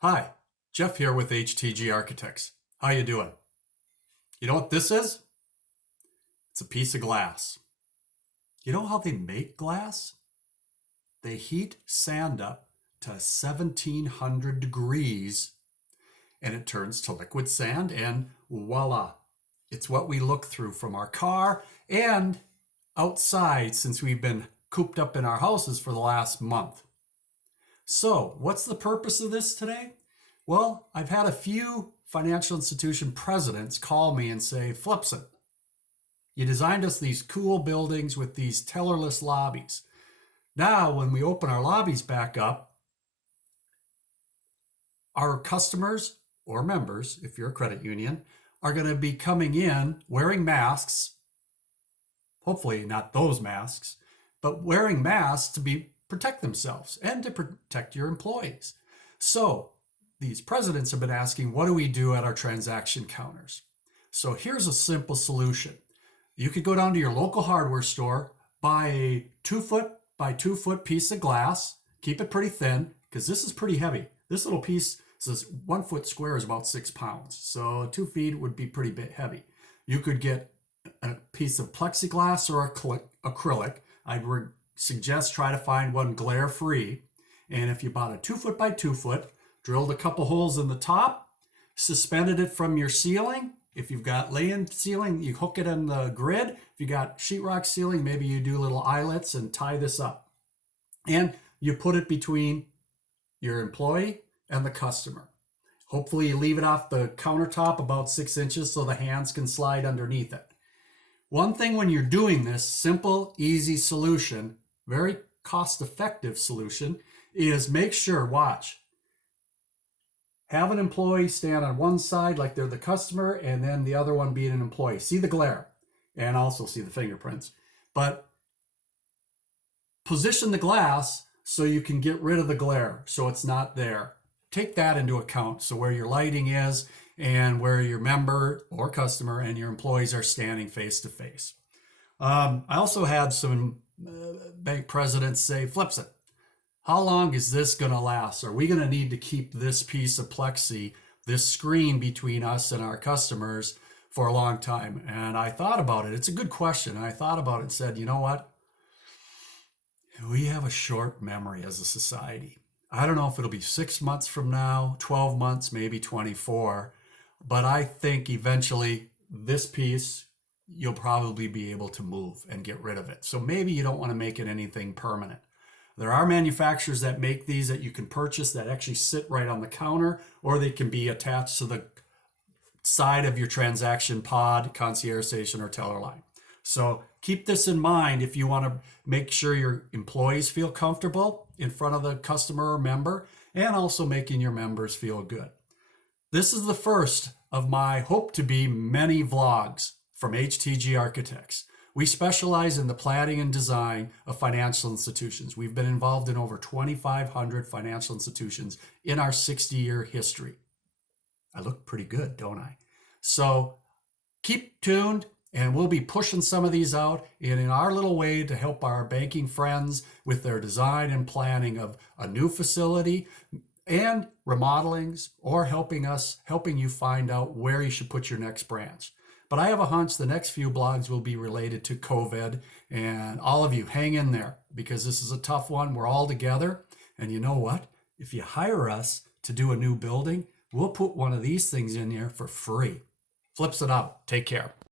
Hi, Jeff here with HTG Architects. How you doing? You know what this is? It's a piece of glass. You know how they make glass? They heat sand up to 1700 degrees and it turns to liquid sand, and voila. It's what we look through from our car and outside since we've been cooped up in our houses for the last month. So, what's the purpose of this today? Well, I've had a few financial institution presidents call me and say, "PFLIPSEN, you designed us these cool buildings with these tellerless lobbies. Now, when we open our lobbies back up, our customers or members, if you're a credit union, are going to be coming in wearing masks, hopefully not those masks, but wearing masks to protect themselves and to protect your employees." So these presidents have been asking, what do we do at our transaction counters? So here's a simple solution. You could go down to your local hardware store, buy a 2-foot by 2-foot piece of glass, keep it pretty thin, because this is pretty heavy. This little piece says 1 foot square is about 6 pounds. So 2 feet would be pretty bit heavy. You could get a piece of plexiglass or acrylic. I'd suggest try to find one glare free. And if you bought a 2-foot by 2-foot, drilled a couple holes in the top, suspended it from your ceiling. If you've got lay-in ceiling, you hook it in the grid. If you got sheetrock ceiling, maybe you do little eyelets and tie this up. And you put it between your employee and the customer. Hopefully you leave it off the countertop about 6 inches so the hands can slide underneath it. One thing when you're doing this, simple, easy solution, very cost-effective solution, is make sure, watch, have an employee stand on one side like they're the customer and then the other one being an employee. See the glare and also see the fingerprints. But position the glass so you can get rid of the glare so it's not there. Take that into account. So where your lighting is and where your member or customer and your employees are standing face to face. I also had some bank presidents say, "PFLIPSEN, how long is this going to last? Are we going to need to keep this piece of plexi, this screen between us and our customers for a long time?" And I thought about it. It's a good question. And I thought about it and said, you know what? We have a short memory as a society. I don't know if it'll be 6 months from now, 12 months, maybe 24. But I think eventually this piece, you'll probably be able to move and get rid of it. So maybe you don't want to make it anything permanent. There are manufacturers that make these that you can purchase that actually sit right on the counter, or they can be attached to the side of your transaction pod, concierge station, or teller line. So keep this in mind if you want to make sure your employees feel comfortable in front of the customer or member, and also making your members feel good. This is the first of my hope to be many vlogs from HTG Architects. We specialize in the planning and design of financial institutions. We've been involved in over 2,500 financial institutions in our 60-year history. I look pretty good, don't I? So keep tuned, and we'll be pushing some of these out in our little way to help our banking friends with their design and planning of a new facility and remodelings, or helping you find out where you should put your next branch. But I have a hunch the next few blogs will be related to COVID, and all of you hang in there because this is a tough one. We're all together. And you know what? If you hire us to do a new building, we'll put one of these things in there for free. PFLIPSEN out. Take care.